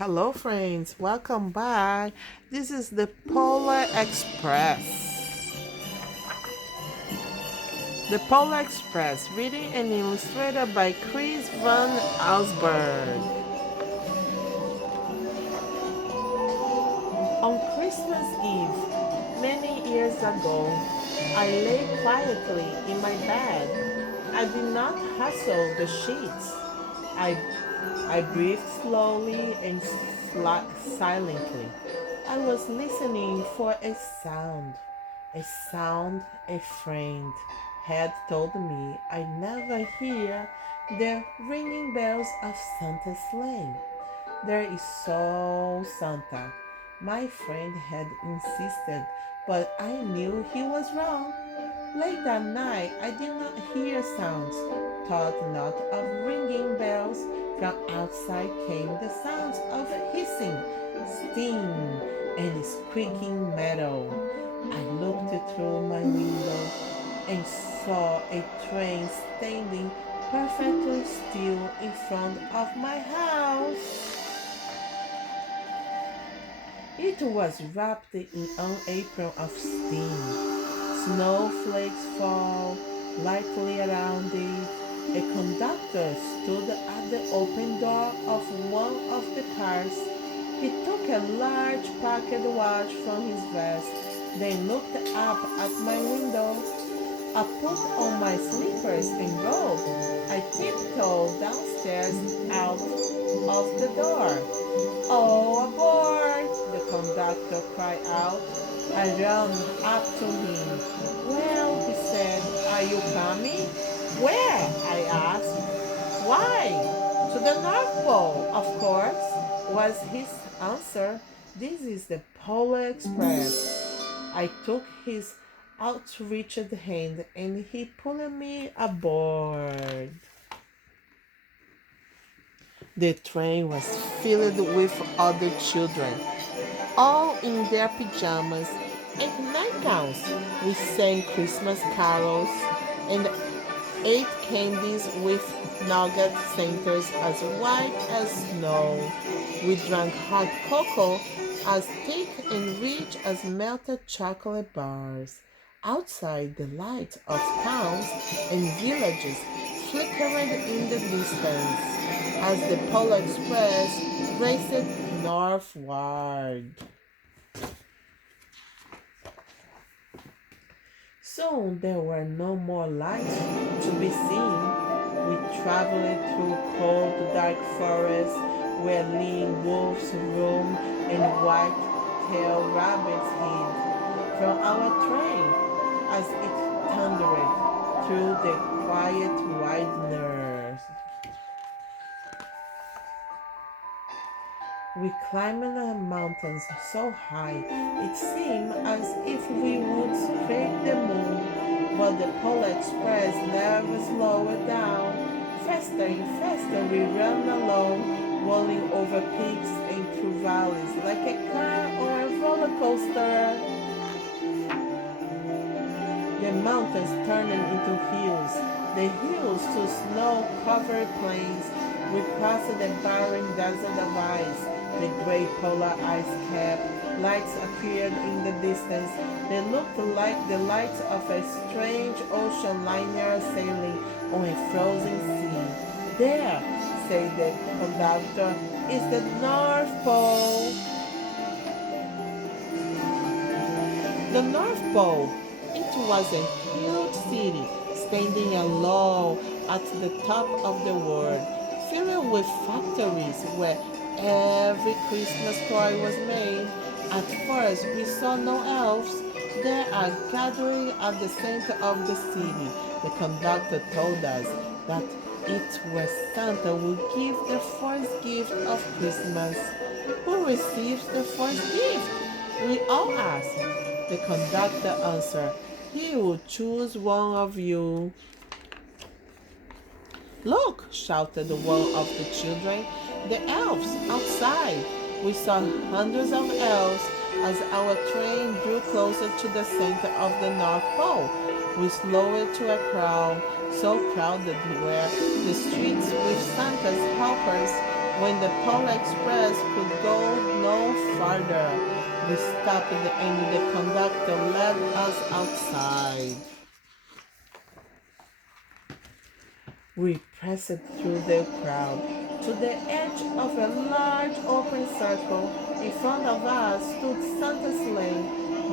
Hello, friends. Welcome back. This is the Polar Express. The Polar Express, written and illustrated by Chris van Allsburg. On Christmas Eve, many years ago, I lay quietly in my bed. I did not hustle the sheets. I, I breathed slowly and silently. I was listening for a sound a friend had told me I never hear the ringing bells of Santa's sleigh. There is so Santa. My friend had insisted, but I knew he was wrong. Late that night, I did not hear sounds. Thought not of ringing bells. From outside came the sounds of hissing, steam, and squeaking metal. I looked through my window and saw a train standing perfectly still in front of my house. It was wrapped in an apron of steam. Snowflakes fall lightly around it. A conductor stood at the open door of one of the cars. He took a large pocket watch from his vest, then looked up at my window. I put on my slippers and robe. I tiptoed downstairs out of the door. Oh, aboard! The conductor cried out. I ran up to him. Well, he said, are you coming? Where? I asked. Why? To the North Pole, of course, was his answer. This is the Polar Express. I took his outstretched hand and he pulled me aboard. The train was filled with other children, all in their pajamas and nightgowns. We sang Christmas carols and ate candies with nugget centers as white as snow. We drank hot cocoa as thick and rich as melted chocolate bars. Outside, the lights of towns and villages flickered in the distance as the Polar Express raced northward. Soon there were no more lights to be seen. We traveled through cold, dark forests where lean wolves roamed and white-tailed rabbits hid from our train as it thundered through the quiet wilderness. We climbed the mountains so high it seemed as if we would scrape the moon, but the Polar Express never slowed down. Faster and faster we ran along, rolling over peaks and through valleys like a car or a roller coaster. The mountains turned into hills, the hills to snow-covered plains. We crossed the barren desert of ice, the great polar ice cap. Lights appeared in the distance. They looked like the lights of a strange ocean liner sailing on a frozen sea. There, said the conductor, is the North Pole. The North Pole. It was a huge city, standing alone at the top of the world, filled with factories where every Christmas toy was made. At first, we saw no elves. They are gathering at the center of the city. The conductor told us that it was Santa who gave the first gift of Christmas. Who receives the first gift? We all asked. The conductor answered, he will choose one of you. Look, shouted one of the children, the elves outside. We saw hundreds of elves as our train drew closer to the center of the North Pole. We slowed to a crowd, so crowded were the streets with Santa's helpers when the Polar Express could harder. We stopped and the conductor led us outside. We pressed through the crowd to the edge of a large open circle. In front of us stood Santa's sleigh.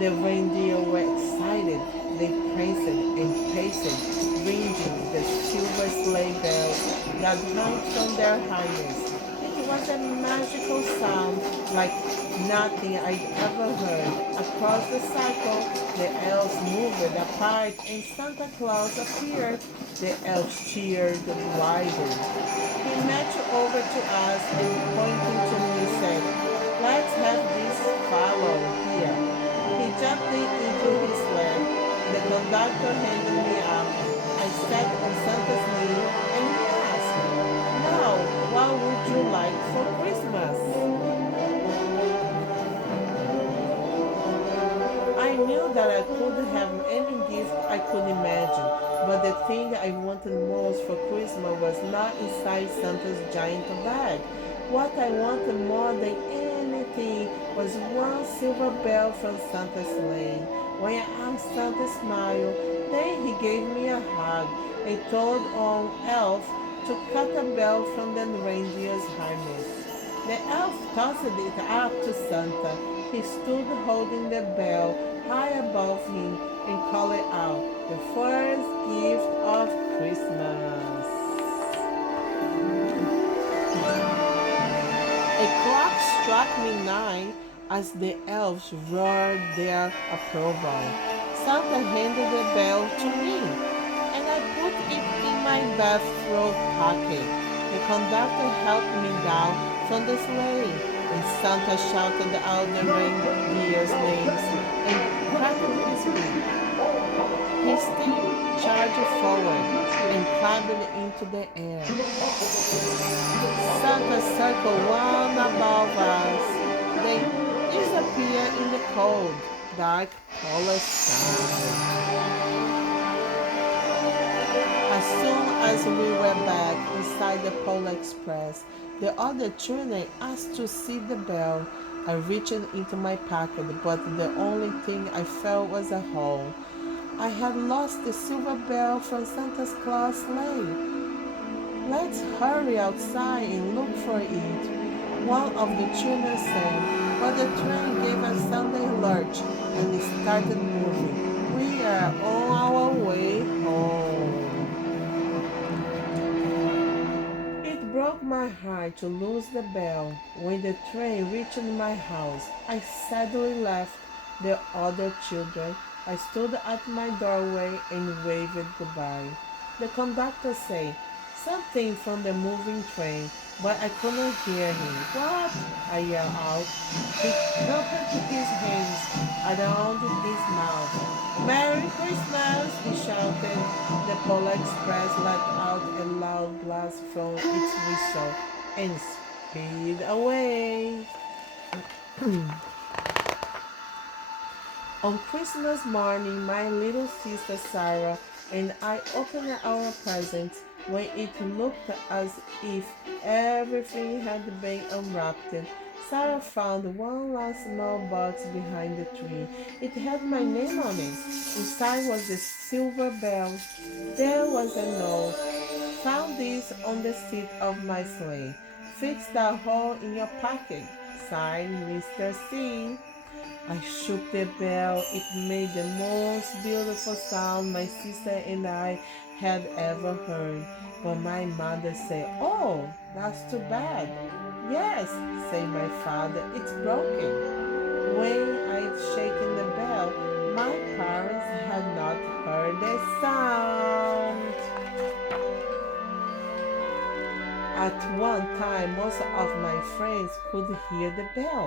The reindeer were excited. They pranced and paced, ringing the silver sleigh bells that hung from their harness. It was a magical sound like nothing I'd ever heard. Across the circle, the elves moved apart and Santa Claus appeared. The elves cheered wider. He marched over to us and pointing to me said, "Let's have this fellow here." He jumped into his sled. The conductor handed me up. I sat on Santa's knee and he asked, "Now, what would you like for Christmas?" I knew that I could have any gift I could imagine, but the thing I wanted most for Christmas was not inside Santa's giant bag. What I wanted more than anything was one silver bell from Santa's sleigh. When I asked Santa smiled, then he gave me a hug and told on elf to cut a bell from the reindeer's harness. The elf tossed it up to Santa. He stood holding the bell high above him and called out, "The first gift of Christmas." A clock struck midnight as the elves roared their approval. Santa handed the bell to me, and I put it in my bathrobe pocket. The conductor helped me down from the sleigh, and Santa shouted out the reindeer's names and cracked his whip. He still charged forward and climbed into the air. Santa circled one above us, then disappeared in the cold, dark polar sky. As soon as we were back inside the Polar Express, the other children asked to see the bell. I reached into my pocket, but the only thing I felt was a hole. I had lost the silver bell from Santa Claus' sleigh. "Let's hurry outside and look for it," one of the children said, but the train gave a sudden lurch and it started moving. We are on our way home. It broke my heart to lose the bell. When the train reached my house, I sadly left the other children. I stood at my doorway and waved goodbye. The conductor said something from the moving train, but I couldn't hear him. "What?" I yelled out. He clapped his hands around his mouth. "Merry Christmas!" he shouted. The Polar Express let out a loud blast from its whistle and sped away. On Christmas morning, my little sister Sarah and I opened our presents. When it looked as if everything had been unwrapped, Sarah found one last small box behind the tree. It had my name on it. Inside was the silver bell. There was a note. "Found this on the seat of my sleigh. Fix that hole in your pocket. Signed, Mr. C." I shook the bell. It made the most beautiful sound my sister and I had ever heard. But my mother said, "Oh, that's too bad." "Yes," said my father, "it's broken." When I'd shaken the bell, my parents had not heard the sound. At one time, most of my friends could hear the bell,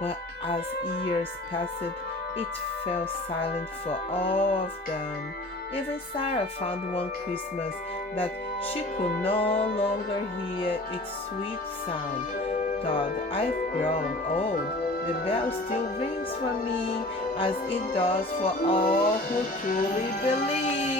but as years passed, it fell silent for all of them. Even Sarah found one Christmas that she could no longer hear its sweet sound. God, I've grown old. The bell still rings for me as it does for all who truly believe.